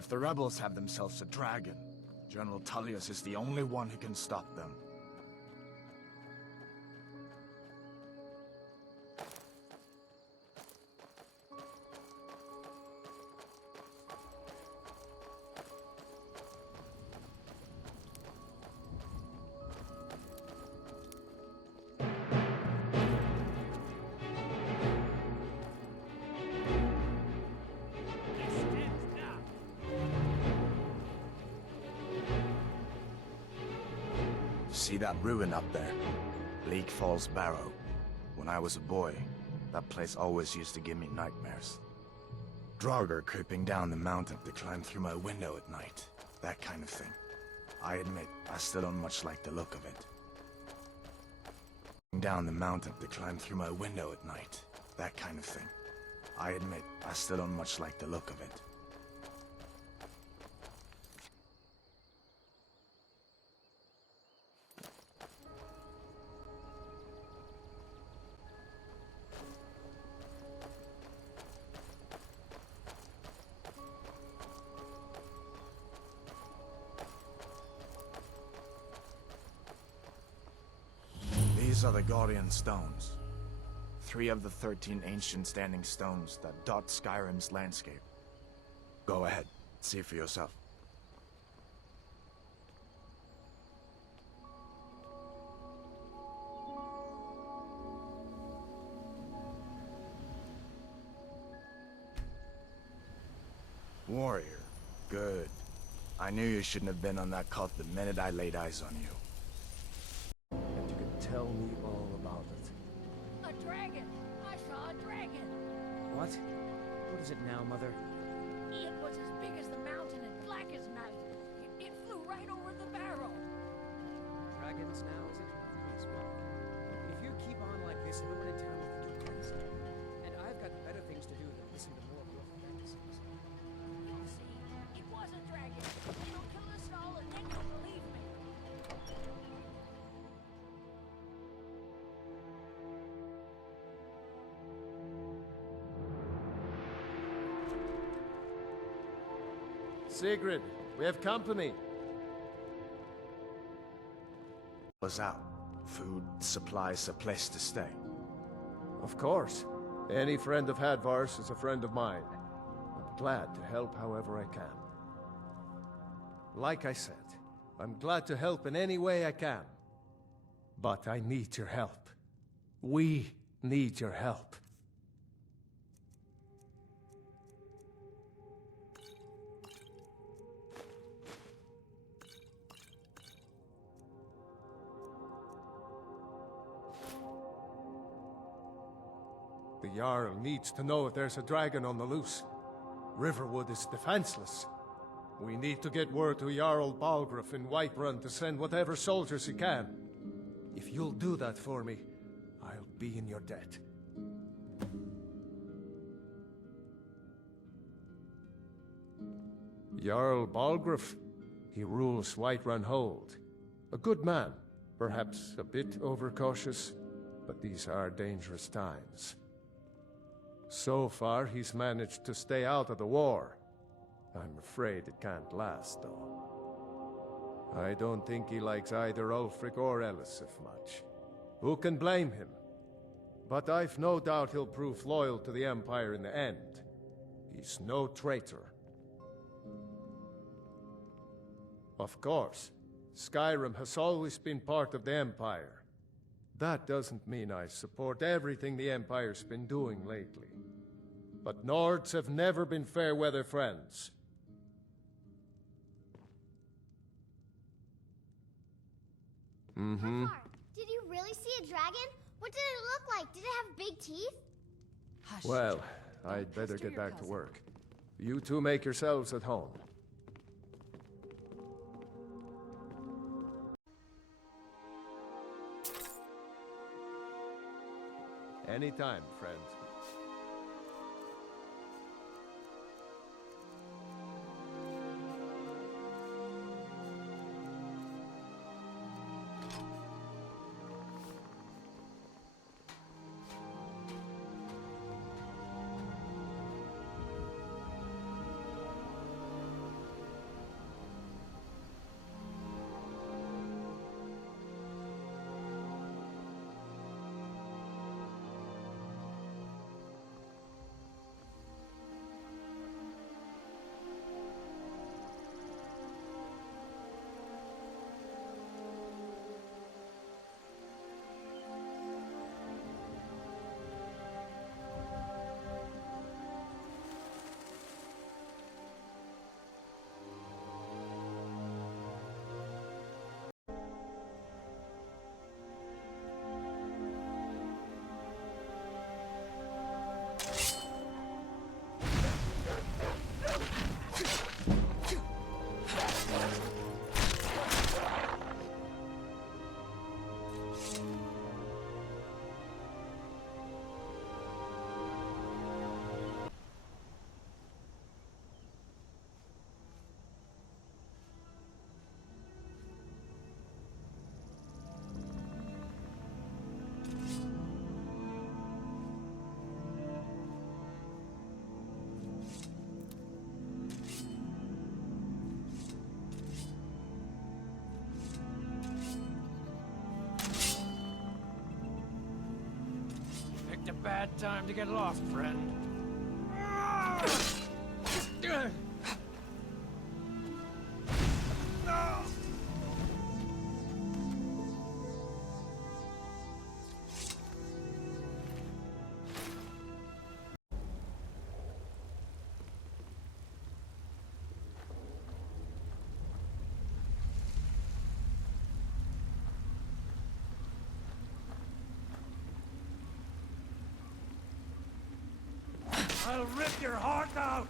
if the rebels have themselves a dragon, General Tullius is the only one who can stop them. See that ruin up there? Bleak Falls Barrow. When I was a boy, that place always used to give me nightmares. Draugr creeping down the mountain to climb through my window at night. That kind of thing. I admit, I still don't much like the look of it. Down the mountain to climb through my window at night. That kind of thing. I admit, I still don't much like the look of it. These are the Guardian Stones. 3 of the 13 ancient standing stones that dot Skyrim's landscape. Go ahead, see for yourself. Warrior. Good. I knew you shouldn't have been on that cult the minute I laid eyes on you. And you can tell me all about it. A dragon! I saw a dragon! What? What is it now, Mother? It was as big as the mountain and black as night. It flew right over the barrow. Dragons now, is it? Please, Mom. If you keep on like this, no one in town will think you're crazy. And I've got better things to do than listen to more of your fantasies. You'll see. It was a dragon. It'll kill us all and then you'll believe me. Sigrid, we have company. Was out. Food, supplies, a place to stay. Of course. Any friend of Hadvar's is a friend of mine. I'm glad to help however I can. Like I said, I'm glad to help in any way I can. But I need your help. We need your help. The Jarl needs to know if there's a dragon on the loose. Riverwood is defenseless. We need to get word to Jarl Balgruuf in Whiterun to send whatever soldiers he can. If you'll do that for me, I'll be in your debt. Jarl Balgruuf, he rules Whiterun Hold. A good man, perhaps a bit overcautious, but these are dangerous times. So far, he's managed to stay out of the war. I'm afraid it can't last, though. I don't think he likes either Ulfric or Elisif much. Who can blame him? But I've no doubt he'll prove loyal to the Empire in the end. He's no traitor. Of course, Skyrim has always been part of the Empire. That doesn't mean I support everything the Empire's been doing lately. But Nords have never been fair-weather friends. Hadvar, did you really see a dragon? What did it look like? Did it have big teeth? Hush. Well, I'd better get back to work. You two make yourselves at home. Anytime, friend. bad time to get lost, friend. I'll rip your heart out!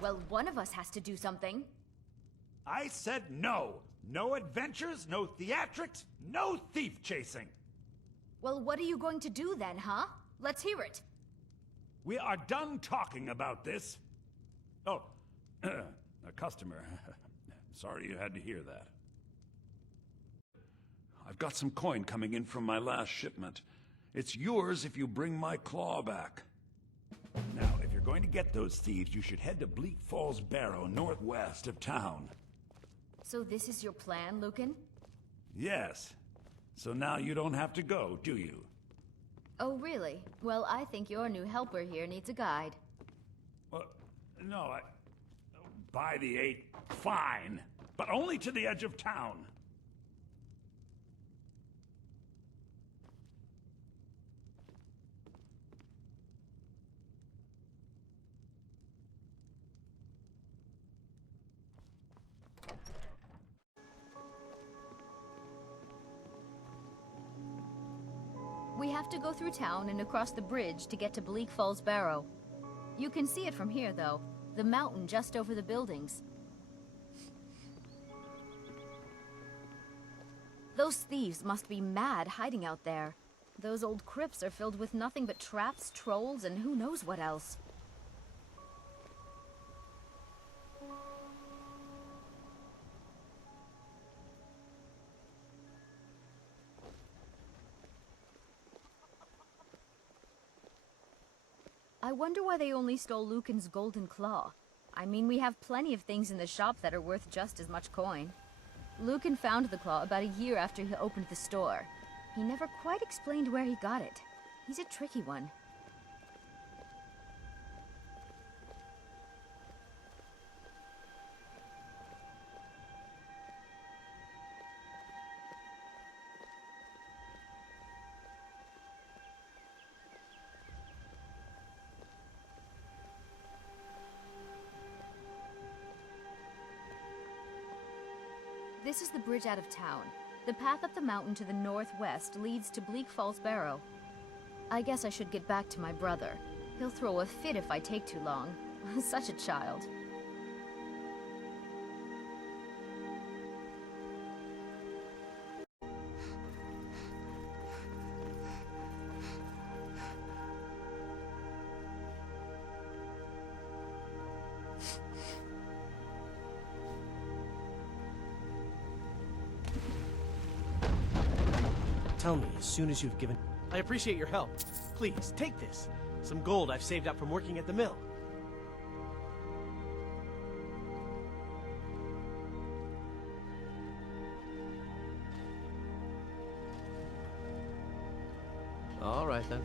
Well, one of us has to do something. I said no. No adventures, no theatrics, no thief chasing. Well, what are you going to do then, huh? Let's hear it. We are done talking about this. Oh, a customer. Sorry you had to hear that. I've got some coin coming in from my last shipment. It's yours if you bring my claw back. Now, if you're going to get those thieves, you should head to Bleak Falls Barrow, northwest of town. So this is your plan, Lucan? Yes. So now you don't have to go, do you? Oh, really? Well, I think your new helper here needs a guide. Well, no, by the 8, fine. But only to the edge of town. We have to go through town and across the bridge to get to Bleak Falls Barrow. You can see it from here, though. The mountain just over the buildings. Those thieves must be mad hiding out there. Those old crypts are filled with nothing but traps, trolls, and who knows what else. I wonder why they only stole Lucan's golden claw. I mean, we have plenty of things in the shop that are worth just as much coin. Lucan found the claw about a year after he opened the store. He never quite explained where he got it. He's a tricky one. This is the bridge out of town. The path up the mountain to the northwest leads to Bleak Falls Barrow. I guess I should get back to my brother. He'll throw a fit if I take too long. Such a child. Tell me as soon as you've given... I appreciate your help. Please, take this. Some gold I've saved up from working at the mill. All right, then.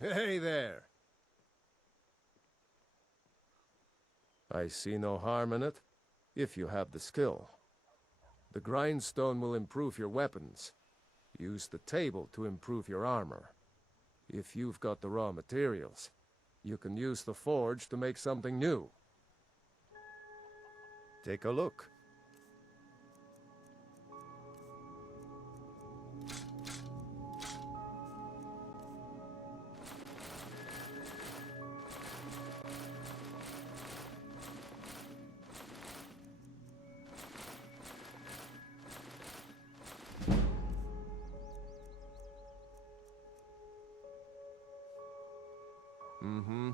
Hey there. I see no harm in it, if you have the skill. The grindstone will improve your weapons. Use the table to improve your armor. If you've got the raw materials, you can use the forge to make something new. Take a look. Mm-hmm.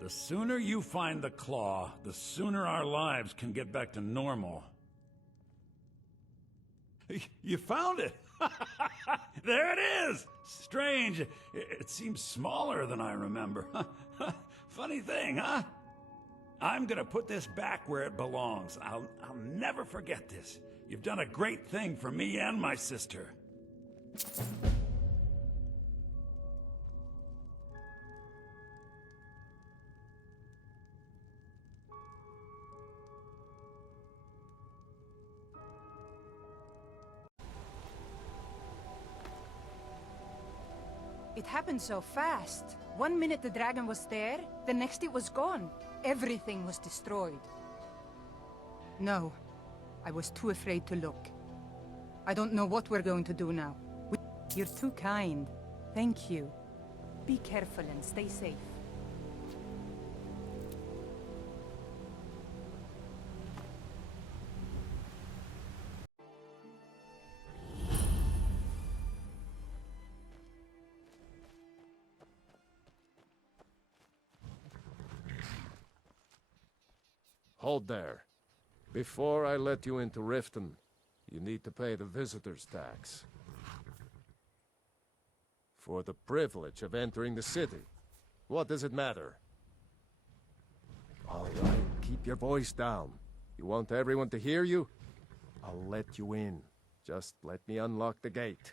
The sooner you find the claw, the sooner our lives can get back to normal. You found it! There it is! Strange. It seems smaller than I remember. Funny thing, huh? I'm gonna put this back where it belongs. I'll never forget this. You've done a great thing for me and my sister. It happened so fast. 1 minute the dragon was there, the next it was gone. Everything was destroyed. No, I was too afraid to look. I don't know what we're going to do now. You're too kind. Thank you. Be careful and stay safe. Hold there. Before I let you into Riften, you need to pay the visitor's tax. For the privilege of entering the city. What does it matter? All right, keep your voice down. You want everyone to hear you? I'll let you in. Just let me unlock the gate.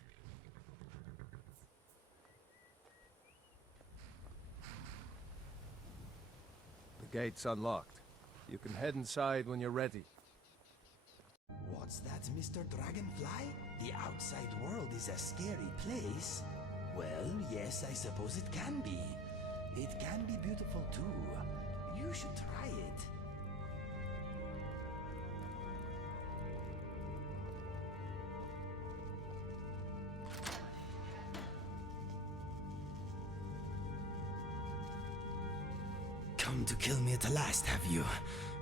The gate's unlocked. You can head inside when you're ready. What's that, Mr. Dragonfly? The outside world is a scary place. Well, yes, I suppose it can be. It can be beautiful too. You should try it. Come to kill me at last, have you?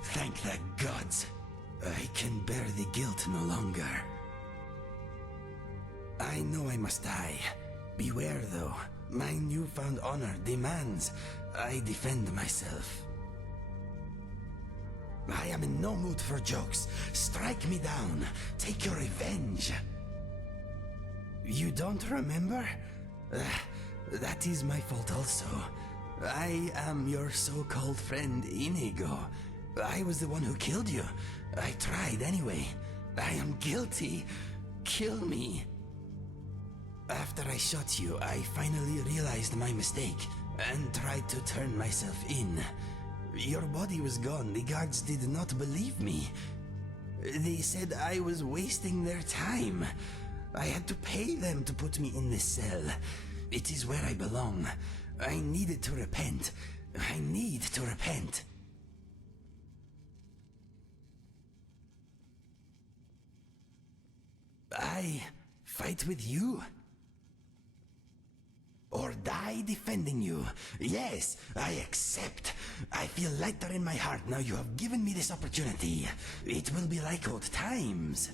Thank the gods. I can bear the guilt no longer. I know I must die. Beware, though. My newfound honor demands I defend myself. I am in no mood for jokes. Strike me down. Take your revenge. You don't remember? That is my fault also. I am your so-called friend Inigo. I was the one who killed you. I tried anyway. I am guilty. Kill me. After I shot you, I finally realized my mistake and tried to turn myself in. Your body was gone. The guards did not believe me. They said I was wasting their time. I had to pay them to put me in this cell. It is where I belong. I needed to repent. I need to repent. I fight with you? Or die defending you? Yes, I accept. I feel lighter in my heart now you have given me this opportunity. It will be like old times.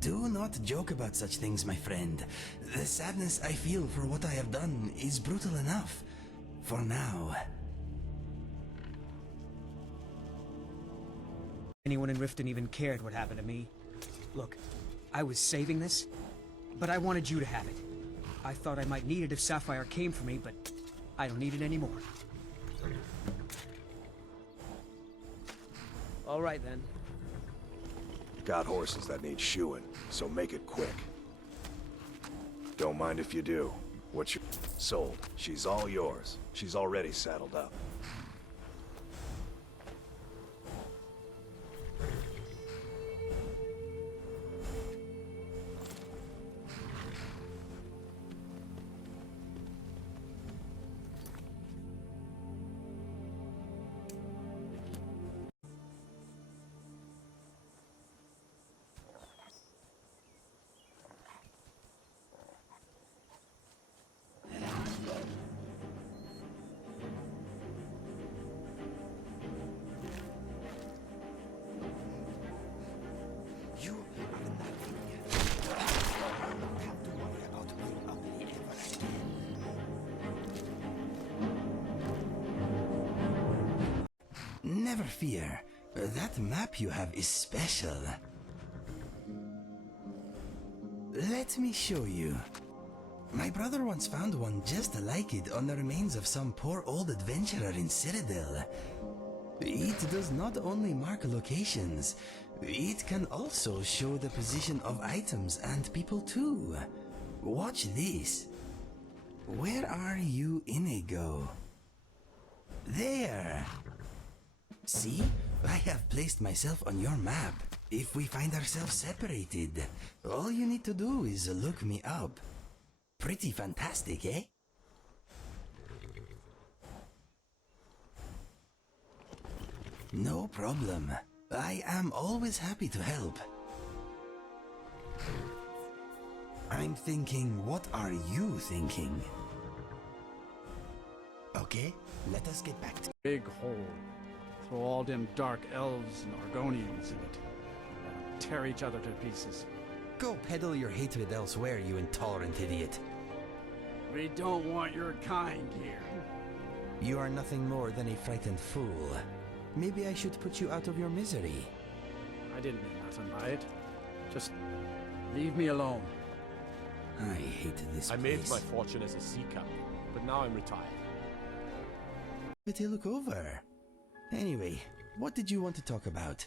Do not joke about such things, my friend. The sadness I feel for what I have done is brutal enough. For now. Anyone in Riften even cared what happened to me. Look, I was saving this, but I wanted you to have it. I thought I might need it if Sapphire came for me, but I don't need it anymore. All right, then. Got horses that need shoeing, so make it quick. Don't mind if you do. What's your... Sold. She's all yours. She's already saddled up. You are nothing. You don't have to worry about being ugly ever again. Never fear. That map you have is special. Let me show you. My brother once found one just like it on the remains of some poor old adventurer in Citadel. It does not only mark locations, it can also show the position of items and people too. Watch this. Where are you, Inigo? There! See? I have placed myself on your map. If we find ourselves separated, all you need to do is look me up. Pretty fantastic, eh? No problem. I am always happy to help. I'm thinking, what are you thinking? Okay, let us get back to... Big hole. Throw all them dark elves and Argonians in it. Let 'em tear each other to pieces. Go peddle your hatred elsewhere, you intolerant idiot. We don't want your kind here. You are nothing more than a frightened fool. Maybe I should put you out of your misery. I didn't mean nothing by it. Just leave me alone. I hate this I place. made my fortune as a sea captain, but now I'm retired. But they look over. Anyway, what did you want to talk about?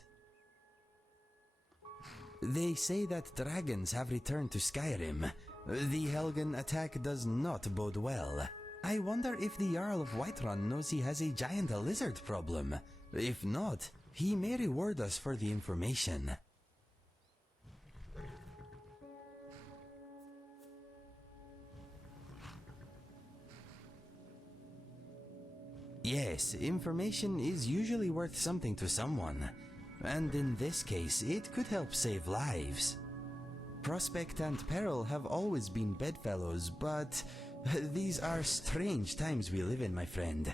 They say that dragons have returned to Skyrim. The Helgan attack does not bode well. I wonder if the Jarl of Whiterun knows he has a giant lizard problem. If not, he may reward us for the information. Yes, information is usually worth something to someone. And in this case, it could help save lives. Prospect and peril have always been bedfellows, but these are strange times we live in, my friend.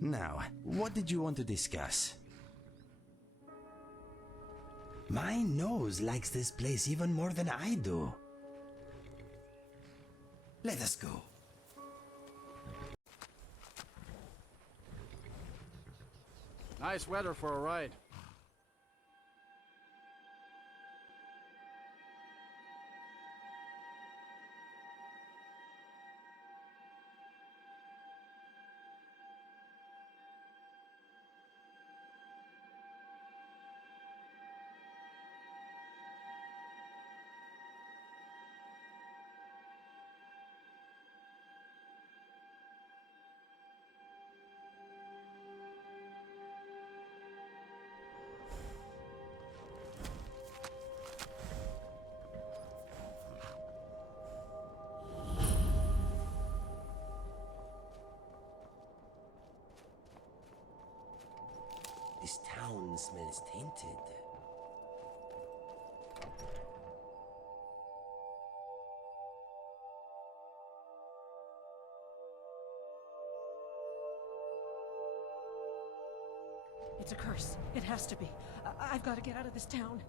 Now, what did you want to discuss? My nose likes this place even more than I do. Let us go. Nice weather for a ride. This town smells tainted. It's a curse. It has to be. I've got to get out of this town.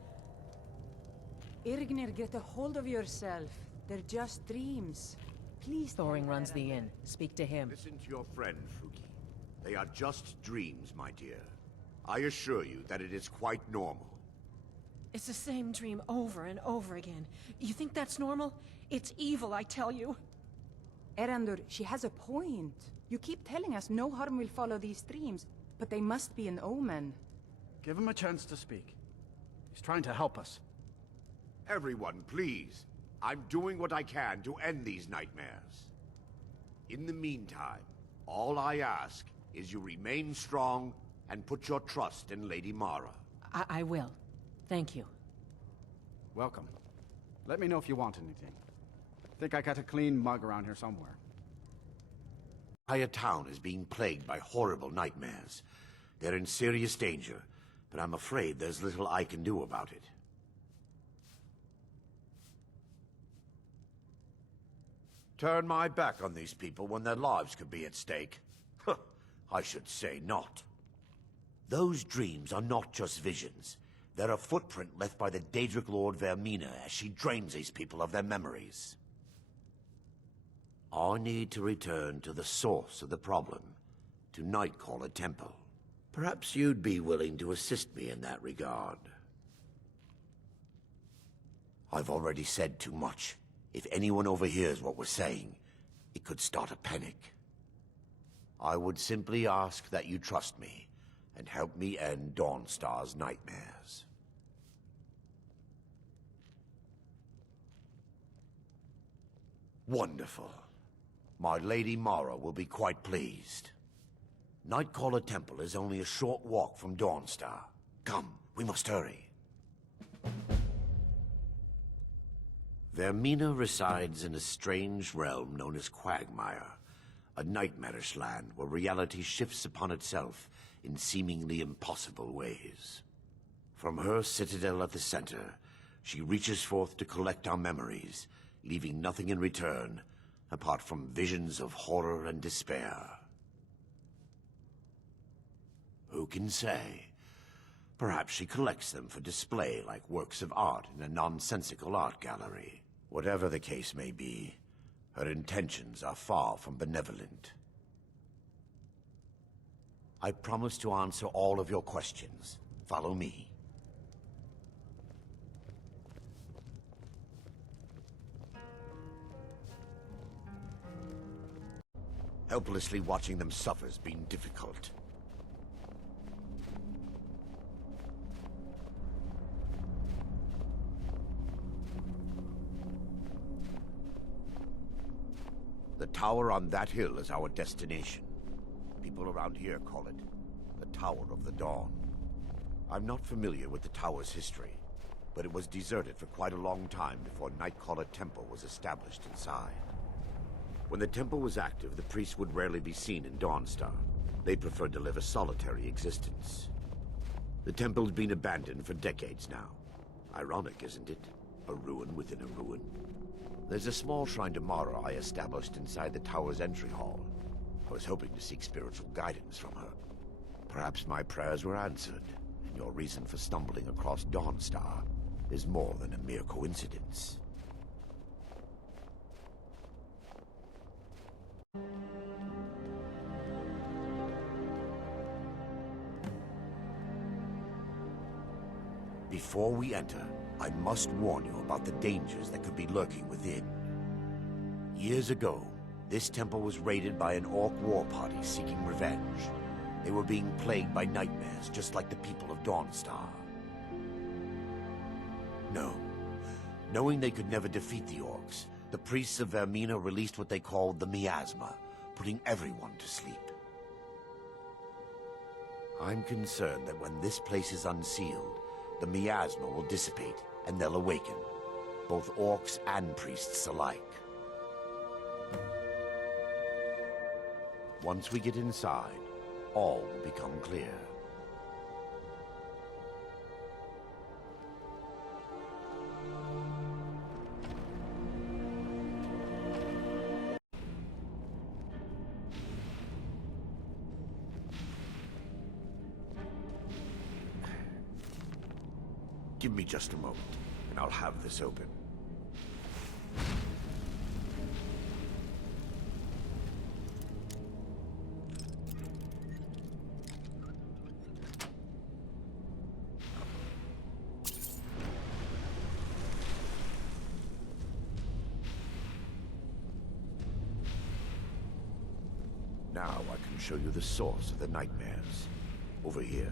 Irgnir, get a hold of yourself. They're just dreams. Please. Thoring runs the inn. Speak to him. Listen to your friend, Fuki. They are just dreams, my dear. I assure you that it is quite normal. It's the same dream over and over again. You think that's normal? It's evil, I tell you. Erandur, she has a point. You keep telling us no harm will follow these dreams, but they must be an omen. Give him a chance to speak. He's trying to help us. Everyone, please. I'm doing what I can to end these nightmares. In the meantime, all I ask is you remain strong and put your trust in Lady Mara. I will. Thank you. Welcome. Let me know if you want anything. Think I got a clean mug around here somewhere. The entire town is being plagued by horrible nightmares. They're in serious danger, but I'm afraid there's little I can do about it. Turn my back on these people when their lives could be at stake? I should say not. Those dreams are not just visions. They're a footprint left by the daedric Lord Vermina as she drains these people of their memories. I need to return to the source of the problem, to Nightcaller Temple. Perhaps you'd be willing to assist me in that regard. I've already said too much. If anyone overhears what we're saying, it could start a panic. I would simply ask that you trust me and help me end Dawnstar's nightmares. Wonderful. My Lady Mara will be quite pleased. Nightcaller Temple is only a short walk from Dawnstar. Come, we must hurry. Vermina resides in a strange realm known as Quagmire, a nightmarish land where reality shifts upon itself in seemingly impossible ways. From her citadel at the center, she reaches forth to collect our memories, leaving nothing in return apart from visions of horror and despair. Who can say? Perhaps she collects them for display like works of art in a nonsensical art gallery. Whatever the case may be, her intentions are far from benevolent. I promise to answer all of your questions. Follow me. Helplessly watching them suffer has been difficult. The tower on that hill is our destination. People around here call it the Tower of the Dawn. I'm not familiar with the tower's history, but it was deserted for quite a long time before Nightcaller Temple was established inside. When the temple was active, the priests would rarely be seen in Dawnstar. They preferred to live a solitary existence. The temple's been abandoned for decades now. Ironic, isn't it? A ruin within a ruin. There's a small shrine to Mara I established inside the tower's entry hall. I was hoping to seek spiritual guidance from her. Perhaps my prayers were answered, and your reason for stumbling across Dawnstar is more than a mere coincidence. Before we enter, I must warn you about the dangers that could be lurking within. Years ago, this temple was raided by an orc war party seeking revenge. They were being plagued by nightmares, just like the people of Dawnstar. No. Knowing they could never defeat the orcs, the priests of Vermina released what they called the miasma, putting everyone to sleep. I'm concerned that when this place is unsealed, the miasma will dissipate, and they'll awaken. Both orcs and priests alike. Once we get inside, all will become clear. Give me just a moment, and I'll have this open. show you the source of the nightmares. Over here.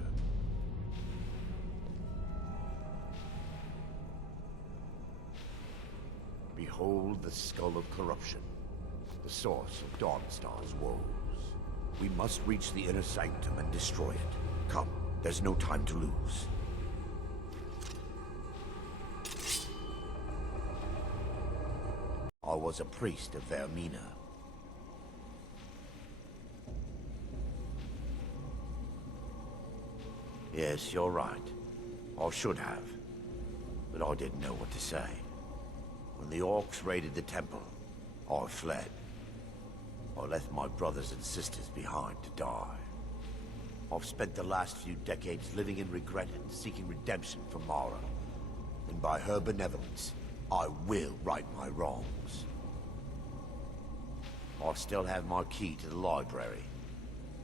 Behold the Skull of Corruption, the source of Dawnstar's woes. We must reach the inner sanctum and destroy it. Come, there's no time to lose. I was a priest of Vermina. Yes, you're right. I should have. But I didn't know what to say. When the orcs raided the temple, I fled. I left my brothers and sisters behind to die. I've spent the last few decades living in regret and seeking redemption from Mara. And by her benevolence, I will right my wrongs. I still have my key to the library.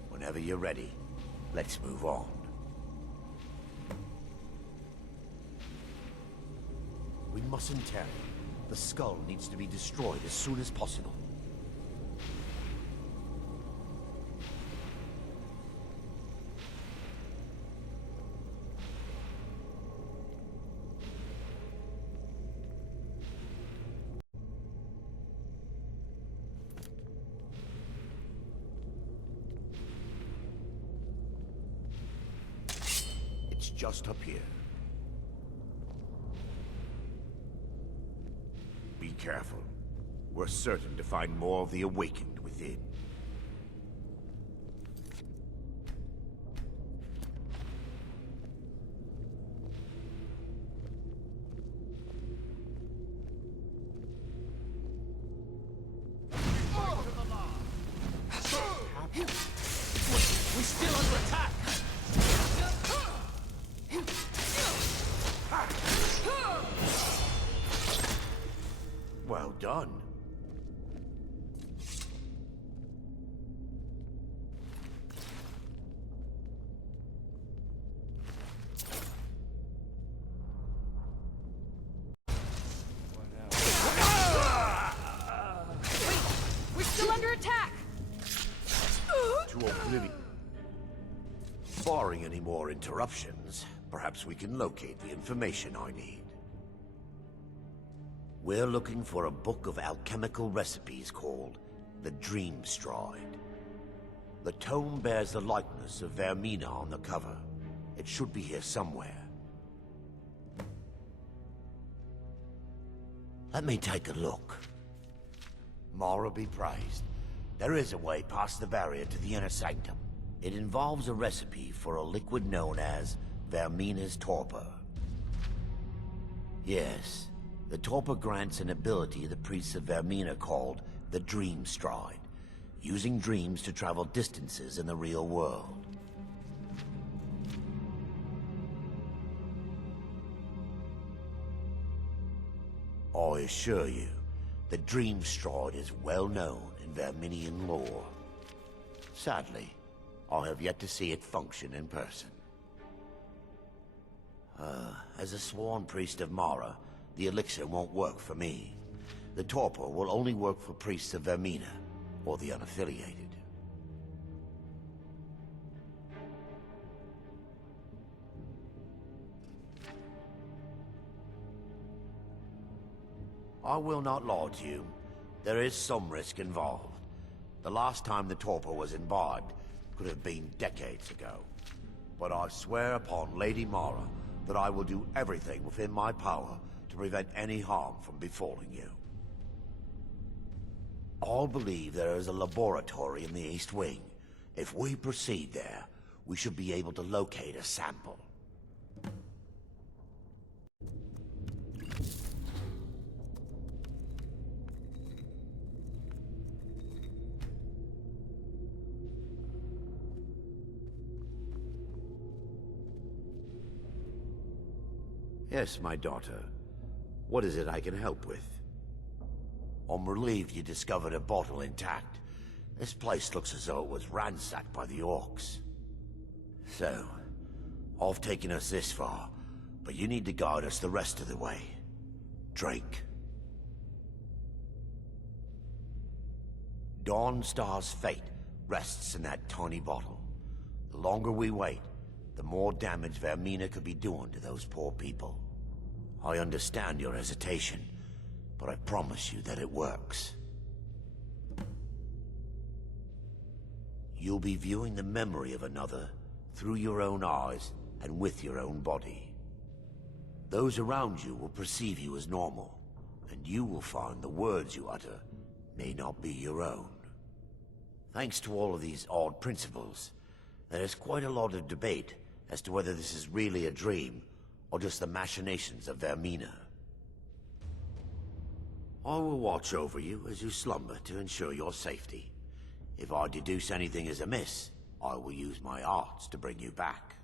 Whenever you're ready, let's move on. We mustn't tarry. The skull needs to be destroyed as soon as possible. It's just up here. Be careful. We're certain to find more of the Awakened within. We're still under attack! Well done. We're still under attack! To oblivion. Barring any more interruptions, perhaps we can locate the information I need. We're looking for a book of alchemical recipes called the Dream Stride. The tome bears the likeness of Vermina on the cover. It should be here somewhere. Let me take a look. Mara be praised. There is a way past the barrier to the inner sanctum. It involves a recipe for a liquid known as Vermina's torpor. Yes, the torpor grants an ability the priests of Vermina called the Dream Stride, using dreams to travel distances in the real world. I assure you, the Dream Stride is well known in Verminian lore. Sadly, I have yet to see it function in person. As a sworn priest of Mara, the elixir won't work for me. The torpor will only work for priests of Vermina, or the unaffiliated. I will not lie to you. There is some risk involved. The last time the torpor was imbibed could have been decades ago. But I swear upon Lady Mara that I will do everything within my power to prevent any harm from befalling you. I believe there is a laboratory in the East Wing. If we proceed there, we should be able to locate a sample. Yes, my daughter. What is it I can help with? I'm relieved you discovered a bottle intact. This place looks as though it was ransacked by the orcs. So, I've taken us this far, but you need to guide us the rest of the way. Drake. Dawnstar's fate rests in that tiny bottle. The longer we wait, the more damage Vermina could be doing to those poor people. I understand your hesitation, but I promise you that it works. You'll be viewing the memory of another through your own eyes and with your own body. Those around you will perceive you as normal, and you will find the words you utter may not be your own. Thanks to all of these odd principles, there is quite a lot of debate as to whether this is really a dream or just the machinations of Vermina. I will watch over you as you slumber to ensure your safety. If I deduce anything is amiss, I will use my arts to bring you back.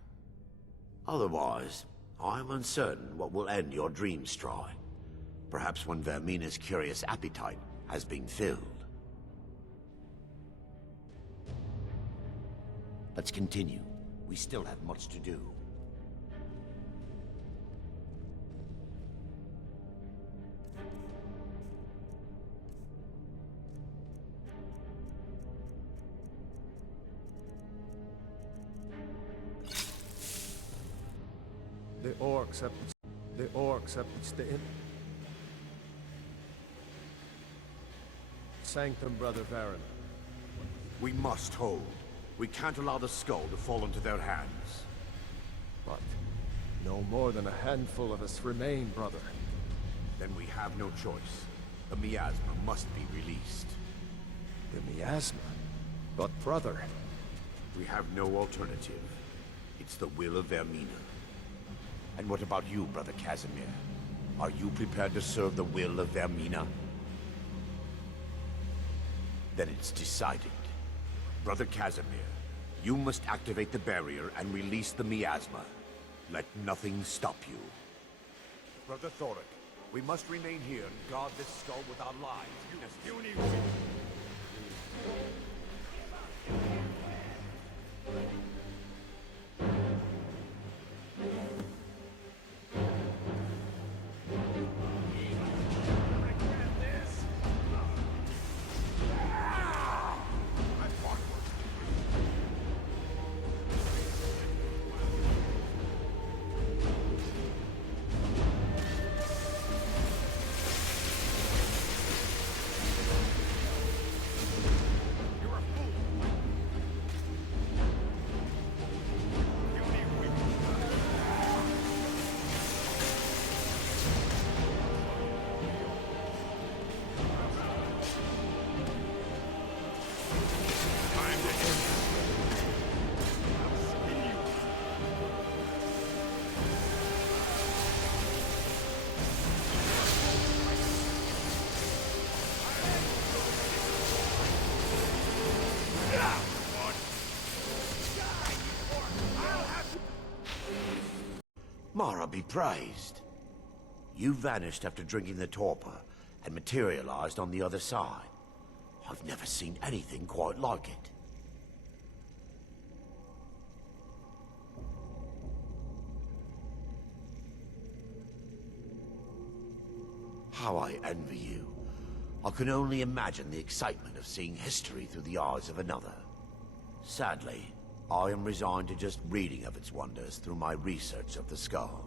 Otherwise, I am uncertain what will end your dream stride. Perhaps when Vermina's curious appetite has been filled. Let's continue. We still have much to do. The orcs have reached the Sanctum, Brother Varen. We must hold. We can't allow the skull to fall into their hands. But no more than a handful of us remain, brother. Then we have no choice. The miasma must be released. The miasma? But brother... We have no alternative. It's the will of Vermina. And what about you, Brother Casimir? Are you prepared to serve the will of Vermina? Then it's decided. Brother Casimir, you must activate the barrier and release the miasma. Let nothing stop you. Brother Thoric, we must remain here and guard this skull with our lives. Mara be praised. You vanished after drinking the torpor and materialized on the other side. I've never seen anything quite like it. How I envy you. I can only imagine the excitement of seeing history through the eyes of another. Sadly, I am resigned to just reading of its wonders through my research of the skull.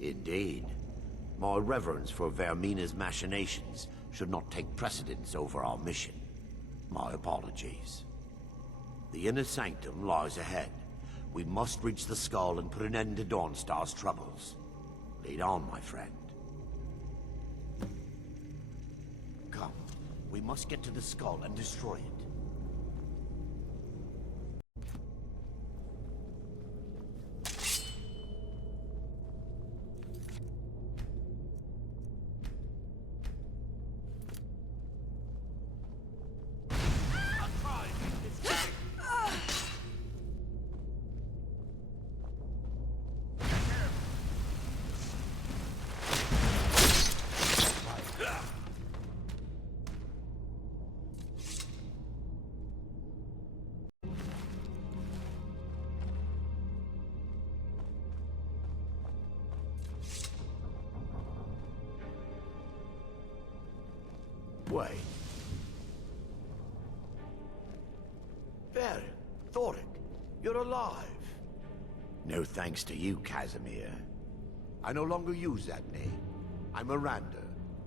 Indeed. My reverence for Vermina's machinations should not take precedence over our mission. My apologies. The inner sanctum lies ahead. We must reach the skull and put an end to Dawnstar's troubles. Lead on, my friend. Come. We must get to the skull and destroy it. Wait. You're alive. No thanks to you, Casimir. I no longer use that name. I'm Miranda,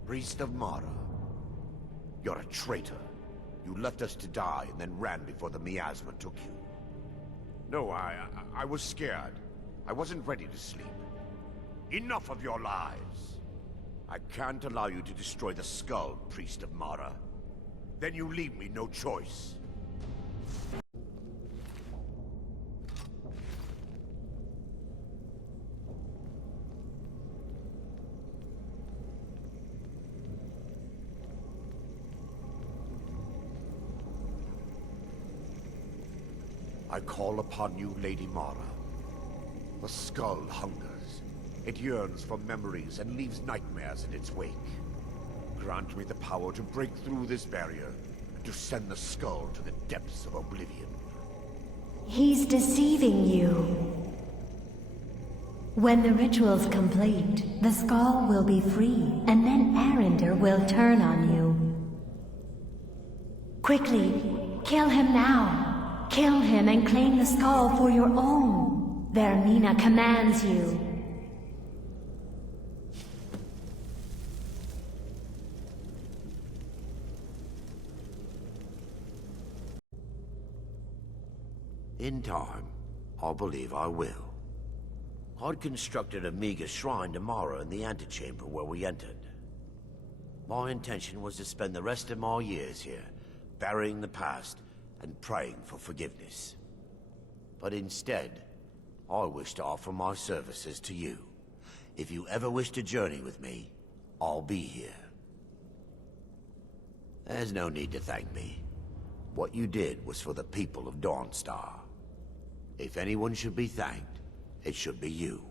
priest of Mara. You're a traitor. You left us to die and then ran before the miasma took you. No, I was scared. I wasn't ready to sleep. Enough of your lies. I can't allow you to destroy the skull, priest of Mara. Then you leave me no choice. I call upon you, Lady Mara. The skull hungers. It yearns for memories and leaves nightmares in its wake. Grant me the power to break through this barrier and to send the skull to the depths of oblivion. He's deceiving you. When the ritual's complete, the skull will be free, and then Aaand will turn on you. Quickly, kill him now. Kill him and claim the skull for your own. Vermina commands you. In time, I believe I will. I'd constructed a meager shrine to Mara in the antechamber where we entered. My intention was to spend the rest of my years here, burying the past and praying for forgiveness. But instead, I wish to offer my services to you. If you ever wish to journey with me, I'll be here. There's no need to thank me. What you did was for the people of Dawnstar. If anyone should be thanked, it should be you.